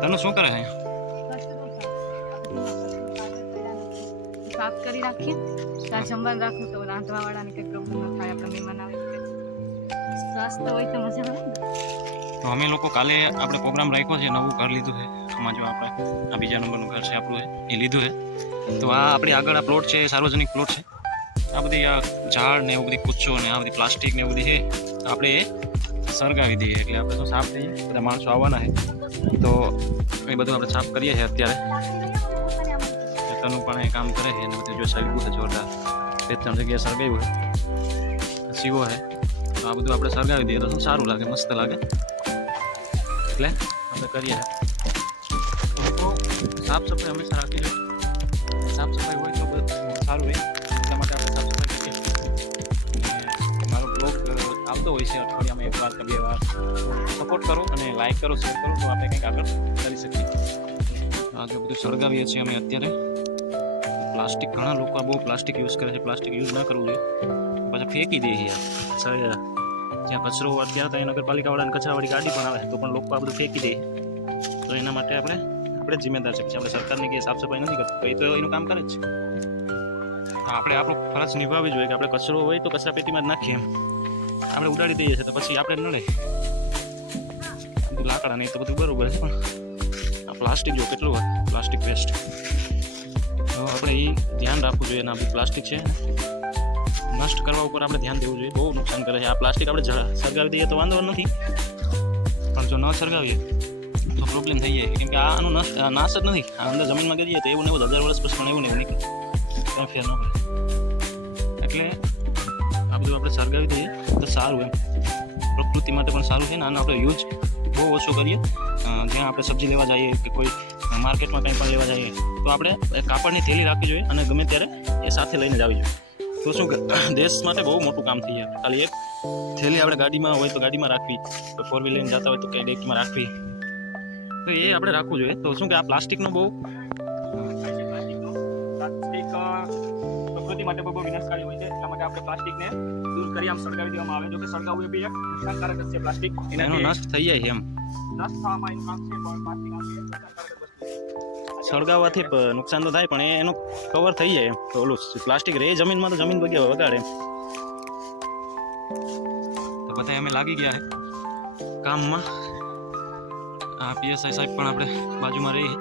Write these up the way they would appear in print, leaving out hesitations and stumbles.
તને શું કરે છે? સાફ કરી રાખીએ ત્યાં જમવાનું રાખું તો રાંધવા વાળાને કંઈ પ્રોબ્લેમ ન થાય. આપણા મહેમાન આવે સ્વાસ્થ્ય હોય તો મજા આવે ને. તો અમે લોકો કાલે આપણે પ્રોગ્રામ રાખ્યો છે, નવું ઘર લીધું છે. આમાં જો આપણે આ બીજા નંબરનું ઘર છે આપણું, એ લીધું છે. તો આ આપણી આગળ આ પ્લોટ છે, સાર્વજનિક પ્લોટ છે. આ બધી આ ઝાડ ને એવું બધી કૂચો ને આ બધી પ્લાસ્ટિક ને એવું બધી છે, આપણે એ સળગાવી દઈએ. એટલે આપણે તો સાફ થઈએ, બધા માણસો આવવાના છે તો એ બધું આપણે સાફ કરીએ છીએ અત્યારે. તનું પણ એ કામ કરે છે અને બધું જો સળગ્યું છે જોરદાર. 2-3 જગ્યાએ સળગાવ્યું છે, સીવો છે. તો આ બધું આપણે સળગાવી દઈએ તો સારું લાગે, મસ્ત લાગે. એટલે આપણે કરીએ. તો સાફ સફાઈ હંમેશા રાખવી જોઈએ. સાફ સફાઈ હોય તો બધું સારું રહે, એટલા માટે આપણે સાફ સફાઈ કરીએ. મારો બ્લોગ આવતો હોય છે અઠવાડિયામાં 1 વાર કે 2 વાર. સપોર્ટ કરો અને લાઈક કરો, શેર કરો તો આપણે કંઈક આગળ કરી શકીએ. આ જો બધું સળગાવીએ છીએ અમે અત્યારે. પ્લાસ્ટિક, ઘણા લોકો બહુ પ્લાસ્ટિક યુઝ કરે છે. પ્લાસ્ટિક યુઝ ના કરવું જોઈએ, પછી ફેંકી દે છે યાર. જ્યાં કચરો અત્યારે તો નગરપાલિકાવાળાને કચરાવાળી ગાડી પણ આવે તો પણ લોકો આ બધું ફેંકી દે. તો એના માટે આપણે જિમ્મેદાર છે. પછી આપણે સરકારની કે સાફ સફાઈ નથી કરતી, એ તો એનું કામ કરે જ છે. આપણે આપણો ફરજ નિભાવવી જોઈએ કે આપણે કચરો હોય તો કચરા પેટીમાં જ નાખીએ. આપણે ઉડાડી દઈએ છીએ તો પછી આપણે નડે. બધું લાકડા નહીં તો બધું બરોબર છે, પણ આ પ્લાસ્ટિક જો કેટલું હોય, પ્લાસ્ટિક વેસ્ટ. તો આપણે એ ધ્યાન રાખવું જોઈએ. ના પ્લાસ્ટિક છે નષ્ટ કરવા ઉપર આપણે ધ્યાન દેવું જોઈએ. બહુ નુકસાન કરે છે આ પ્લાસ્ટિક. આપણે સળગાવી દઈએ તો વાંધો નથી, પણ જો ન સળગાવીએ તો પ્રોબ્લેમ થઈ જાય. કેમ કે આનો નાશ જ નથી. આ અંદર જમીનમાં ગરીએ તો એવું ને એવું 1000 વર્ષ પછી પણ એવું ને એવું નીકળે, કંઈ ફેર ન પડે. એટલે આ બધું આપણે સળગાવી દઈએ તો સારું એમ, પ્રકૃતિ માટે પણ સારું છે ને. આનો આપણે યુઝ બહુ ઓછો કરીએ. જ્યાં આપણે સબ્જી લેવા જઈએ કે કોઈ માર્કેટમાં કંઈ પણ લેવા જઈએ તો આપણે કાપડની થેલી રાખવી જોઈએ અને ગમે ત્યારે એ સાથે લઈને જ આવી જોઈએ. તો શું કે દેશ માટે બહુ મોટું કામ થઈ જાય. ખાલી એક થેલી આપણે ગાડીમાં હોય તો ગાડીમાં રાખવી, તો 4 વ્હીલર લઈને જતા હોય તો કંઈ ડેકમાં રાખવી, તો એ આપણે રાખવું જોઈએ. તો શું કે આ પ્લાસ્ટિકનો બહુ પ્રકૃતિ માટે બહુ વિનાશકારી હોય છે. એટલા માટે આપણે પ્લાસ્ટિકને દૂર કરી આમ સળગાવી દેવામાં આવે. જો કે સળગાવવું એ બી એક નુકસાનકારક છે. પ્લાસ્ટિક એનો નષ્ટ થઈ જાય એમ, નષ્ટ થવામાં એનું કામ છે, પણ પ્લાસ્ટિક સળગાવવાથી નુકસાન તો થાય પણ એનો કવર થઈ જાય એમ. તો ઓલું પ્લાસ્ટિક રહે જમીનમાં તો જમીન બગાડે એમ. તો બધા અમે લાગી ગયા છે કામમાં. આ પીએસઆઈ સાહેબ પણ આપણે બાજુમાં રહી,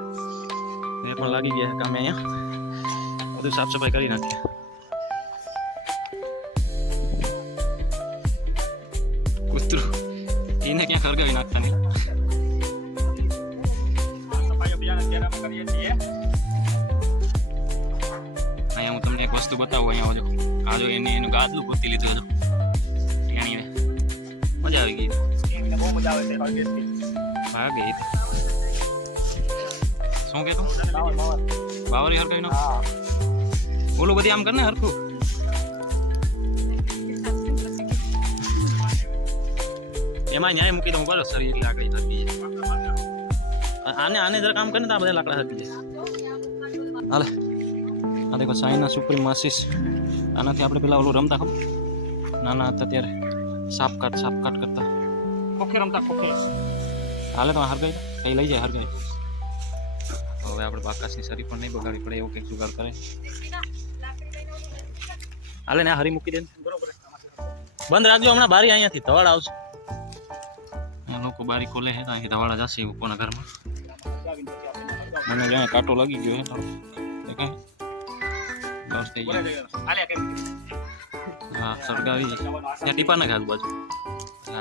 એ પણ લાગી ગયા કામે. અહીંયા બધું સાફ સફાઈ કરી નાખીએ. કૂતરું એને ક્યાં ખરગાવી નાખતા નહીં. અહીંયા હું તમને એક વસ્તુ બતાવું. અહીંયા આ જો એનું ગાદલું ગોતી લીધું હતું. એની મજા આવી ગઈ, બહુ મજા આવે છે. ભાગે શું કે તું બાવરી હરકાઈ નો ઓલું બધી આમ કરને હરખું. એમાં ન્યાય મૂકી દઉં બરો સર, એટલે આગળ થતી આને જરા કામ કરીને તો આ બધા લાકડા થતી જાય. હાલે આ દેખો સાઈના સુપ્રીમ માસીસ. આનાથી આપણે પેલા ઓલું રમતા ખબર, નાના હતા ત્યારે સાપ કાટ કરતા ખોખે રમતા ખોખે. હાલે તો હરગાઈ કઈ લઈ જાય હરગાઈ. હવે આપણે બાકાશની શરીર પણ નહીં બગાડવી પડે એવું કંઈક જુગાડ કરે. હાલે ને હરી મૂકી દે બરોબર. બંધ રાખજો, હમણાં બારી અહીંયાથી ધવાડ આવશે. લોકો બારી ખોલે છે તો અહીંથી ધવાડા જશે ઉપરના ઘરમાં. મને જ્યાં કાંટો લાગી ગયો છે થોડો, બસ થઈ ગયો. હા સળગાવી ત્યાં ટીપા નાખે આજુબાજુ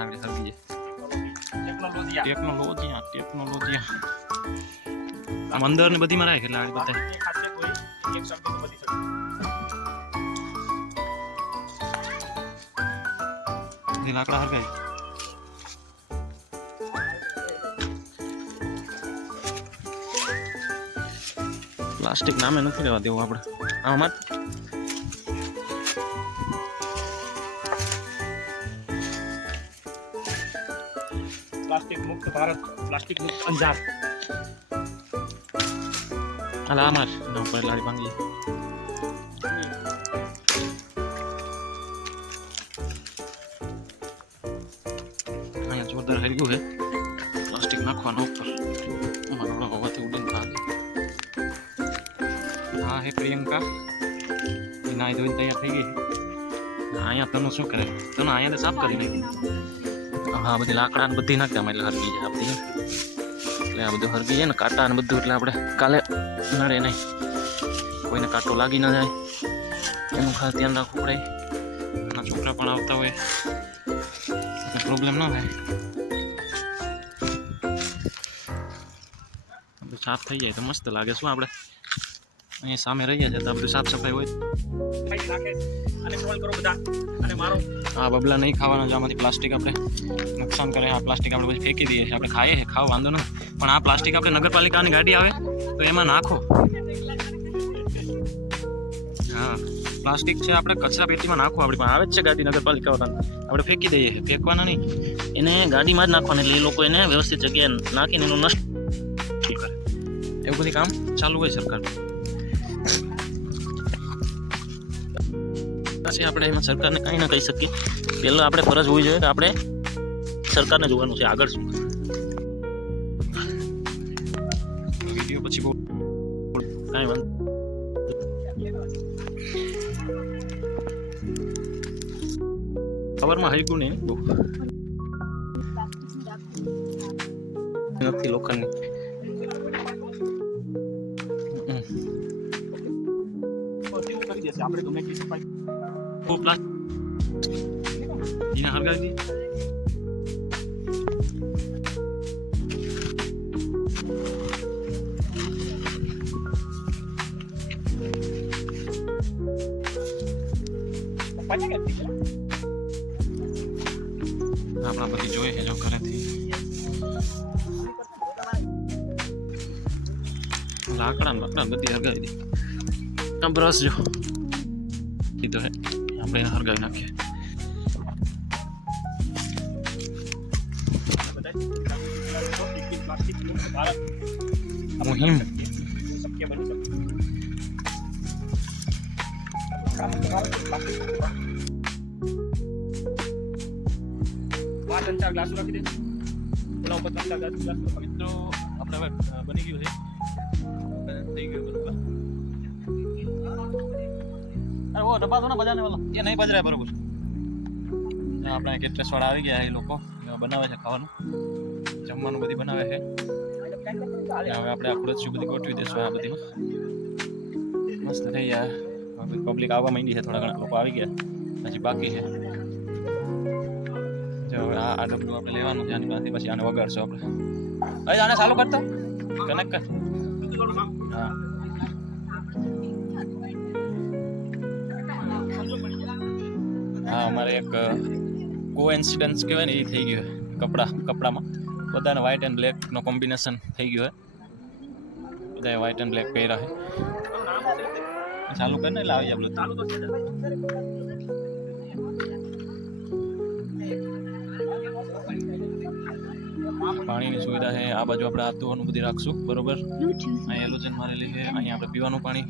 આગળ સળગી જાય. ટેકનોલોજી આમ અંદર ને બધી માં રાખે એટલે આગળ બતાય. લાકડા હરગાય. પ્લાસ્ટિક નામે નથી લેવા દેવું આપણે આમાં. પ્લાસ્ટિક મુક્ત ભારત, પ્લાસ્ટિક મુક્ત અંજાર. હાલ આમાં ના ઉપર લાડી ભાંગી. અહીંયા જોરદાર હરગ્યું છે પ્લાસ્ટિક નાખવાનું ઉપર. મરોડો હોવાથી ઉડીને ભાગે. હા હે પ્રિયંકા, એ નાઈ ધોઈને તૈયાર થઈ ગઈ છે. અહીંયા તને શું કરે? તને અહીંયા સાફ કરી નાખી. હા બધી લાકડા ને બધી નાખી એટલે હરગી જાય બધી. એટલે આ બધું હરગી જાય ને કાંટા ને બધું, એટલે આપણે કાલે નડે નહીં, કોઈને કાંટો લાગી ના જાય એનું ખાસ ધ્યાન રાખવું પડે. નાના છોકરા પણ આવતા હોય પ્રોબ્લેમ ના થાય. બધું સાફ થઈ જાય તો મસ્ત લાગે. શું આપણે અહીંયા સામે રહીએ છીએ તો બધું સાફ સફાઈ હોય. હા બબલા નહીં ખાવાના, જો આમાંથી પ્લાસ્ટિક આપણે નુકસાન કરે. આ પ્લાસ્ટિક આપણે પછી ફેંકી દઈએ છીએ. આપણે ખાઈએ છીએ, ખાવ વાંધો નથી, પણ આ પ્લાસ્ટિક આપણે નગરપાલિકાની ગાડી આવે તો એમાં નાખો. હા પ્લાસ્ટિક છે આપણે કચરા પેટીમાં નાખો. આપણી પાસે આવે જ છે ગાડી નગરપાલિકાવાળાને, આપણે ફેંકી દઈએ. ફેંકવાના નહીં, એને ગાડીમાં જ નાખવાના. એટલે એ લોકો એને વ્યવસ્થિત જગ્યાએ નાખીને એનું નષ્ટ કરે. એવું બધી કામ ચાલુ હોય સરકારનું. પછી આપણે એમાં સરકારને કંઈ ના કહી શકીએ. પહેલાં આપણે ફરજ હોવી જોઈએ કે આપણે સરકારને જોવાનું છે આગળ શું. વિડીયો પછી બહુ કાંઈ વાંધો. ખબરમાં હઈ ગુણ નહીં બહુ નથી લોખંડની. આપણે ગમે તે સફાઈ એને હરગાવી દઈએ. આપણા બધી જોઈએ છે જો ઘરેથી લાકડા બધી હરગાવી દઈએ. આ બ્રશ જો કીધો હે આપણે એને હરગાવી નાખીએ. મુહિમ ગ્લાસ રાખી દે. પેલા ઉપર મિત્રો આપણે હવે બની ગયું છે, થઈ ગયું બરોબર. અરે વો ડબ્બા તો ના બજાને વાળા એ નહીં બજરાય બરોબર. આપણે કેટરેસ વાળા આવી ગયા એ લોકો બનાવે છે ખાવાનું, જમવાનું બધી બનાવે છે. હવે આપણે આખું રસ્યું બધી ગોઠવી દઈશું. આ બધી મસ્ત થઈ જાય. પબ્લિક આવવા માંડી છે, થોડા ઘણા લોકો આવી ગયા, હજી બાકી છે. જો આ ડબલું આપણે લેવાનું છે આની પાસેથી, પછી આને વગાડશું આપણે. હવે આને ચાલુ કરતો કનેક્ટ કર. હા હા અમારે એક કોઇન્સિડન્સ કહેવાય ને એ થઈ ગયું છે. કપડામાં બધાને વ્હાઇટ એન્ડ બ્લેકનો કોમ્બિનેશન થઈ ગયું છે. બધાએ વ્હાઇટ એન્ડ બ્લેક પહેર્યા છે. ચાલુ કરીને એટલે આવી જાય. પાણીની સુવિધા છે. આ બાજુ આપણે હાથ ધોવાનું બધી રાખશું બરોબર. અહીંયા એલોજન મારેલી છે. અહીંયા આપણે પીવાનું પાણી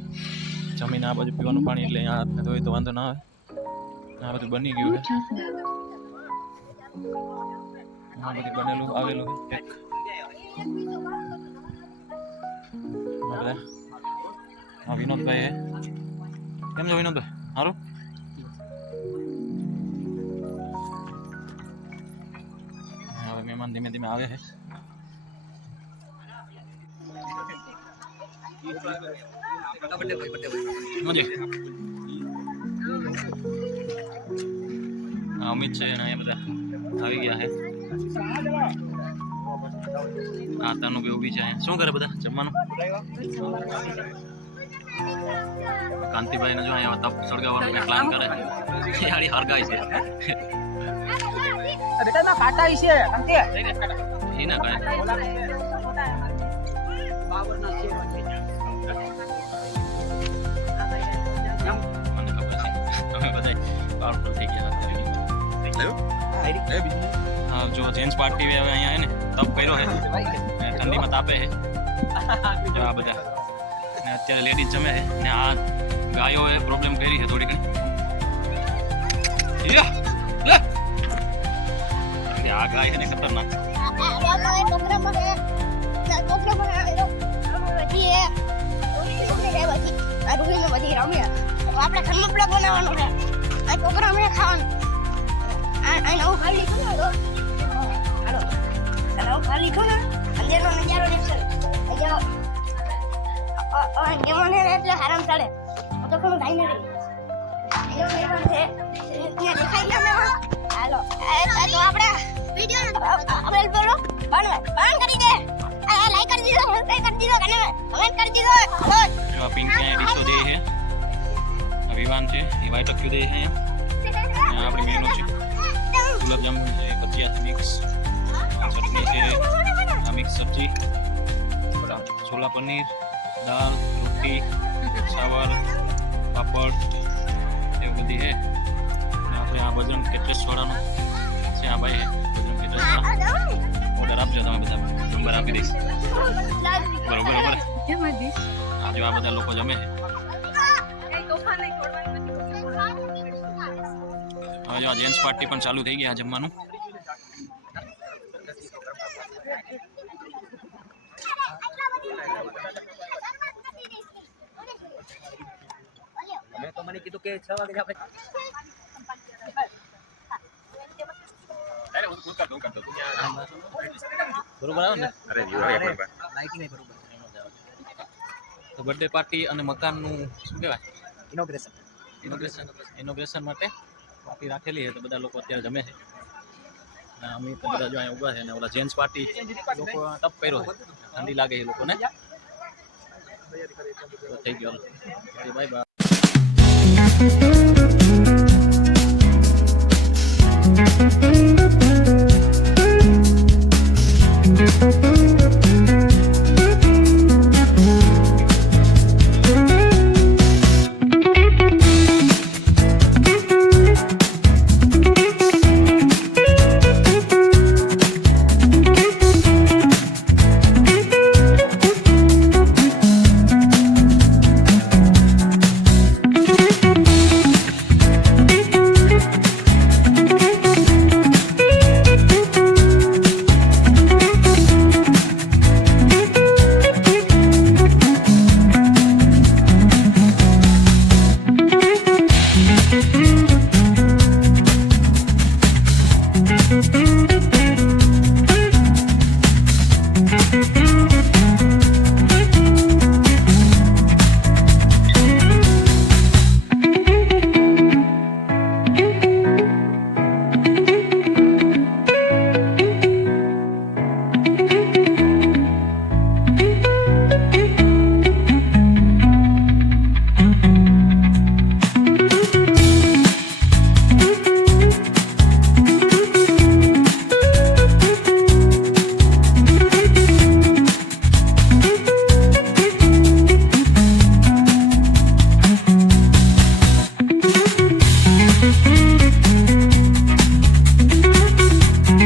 જમીન, આ બાજુ પીવાનું પાણી, એટલે અહીંયા હાથ ધોઈ તો વાંધો ના આવે. આ બધું બની ગયું છે. આ બધું બનેલું આવેલું છે. હા વિનોદભાઈ હે. કેમ છો વિનોદભાઈ? સારું. હવે મહેમાન ધીમે ધીમે આવે છે. અમિત છે અને એ બધા આવી ગયા છે. હા તાનું બી ઊભી છે. શું કરે બધા જમવાનું? કાંતિભાઈ ને જો અહીંયા તપ સળગાવવાનો પ્લાન કરે છે. યારી હરગાય છે. બેટા ના કાટા છે કાંતિ એ ના કાય બાબરના છે. મને ખબર છે તમે બધા પાવરફુલ થઈ ગયા અત્યારે. હા જો જેન્ટ્સ પાર્ટી હવે અહીંયા હે ને તપ કર્યો છે, ઠંડીમાં તાપે છે. જો આ બધા ને અત્યારે લેડીઝ જમે છે ને આ ગાયો એ પ્રોબ્લેમ કરી છે થોડી ઘણી. આ ગાય છે ને ખતરનાક. આ ડુંગળીને બધી રમીએ તો આપણે ઘરનો બ્લોગ બનાવવાનો છે આ પ્રોગ્રામ એ ખાવાનો આ નવું ખાલી લીધું ને તો હાલો નવું ખાલી લીધું ને અંદરનો નજારો દેખશે મહેમાન એટલે આરામ ચાલે તો કોઈ ભાઈ નથી મહેમાન છે ત્યાં દેખાઈ ગયા મહેમાન હાલો તો આપણે વિડિયો આપણે બોલો બંધ કરી દે લાઈક કરી દીધો સબસ્ક્રાઇબ કરી દીધો અને કમેન્ટ કરી દીધો હાલો જો આ પિંક ક્યાં ડીશો દે છે આ વિવાન છે એ વાઈટ ક્યુ દે છે આ આપણી મેનુ છે ગુલાબ જામુન છે કચિયા મિક્સ ચટણી છે આ મિક્સ સબ્જી छोला पनीर दाल रोटी चावल पापड़ એવું બધી હે અને આપણે આ બજરંગ કેટરસ વાળાનો છે આ ભાઈ હે બજરંગ કેટરસ વાળા ઓર્ડર આપજો તમે બધા નંબર આપી દઈશ બરોબર બરોબર કેમ દીશ આ જો આ બધા લોકો જમે છે કઈ તોફાન નહીં છોડવાનું નથી હવે જો જેન્ટ્સ પાર્ટી પણ ચાલુ થઈ ગયા જમવાનું મેં તો મને કીધું કે 6 વાગે આપણે બરોબર આવે ને અરે લાઇટિંગ બરોબર તો બર્થડે પાર્ટી અને મકાનનું શું કહેવાય ઇનોગ્રેશન ઇનોગ્રેશન માટે પાર્ટી રાખેલી છે તો બધા લોકો અત્યારે જમે છે અને અમે તો બધા જો અહીંયા ઊભા છે ને ઓલા જેન્ટ્સ પાર્ટી લોકો ટપ કર્યો છે ઠંડી લાગે છે લોકોને તો થઈ ગયો બાય બાય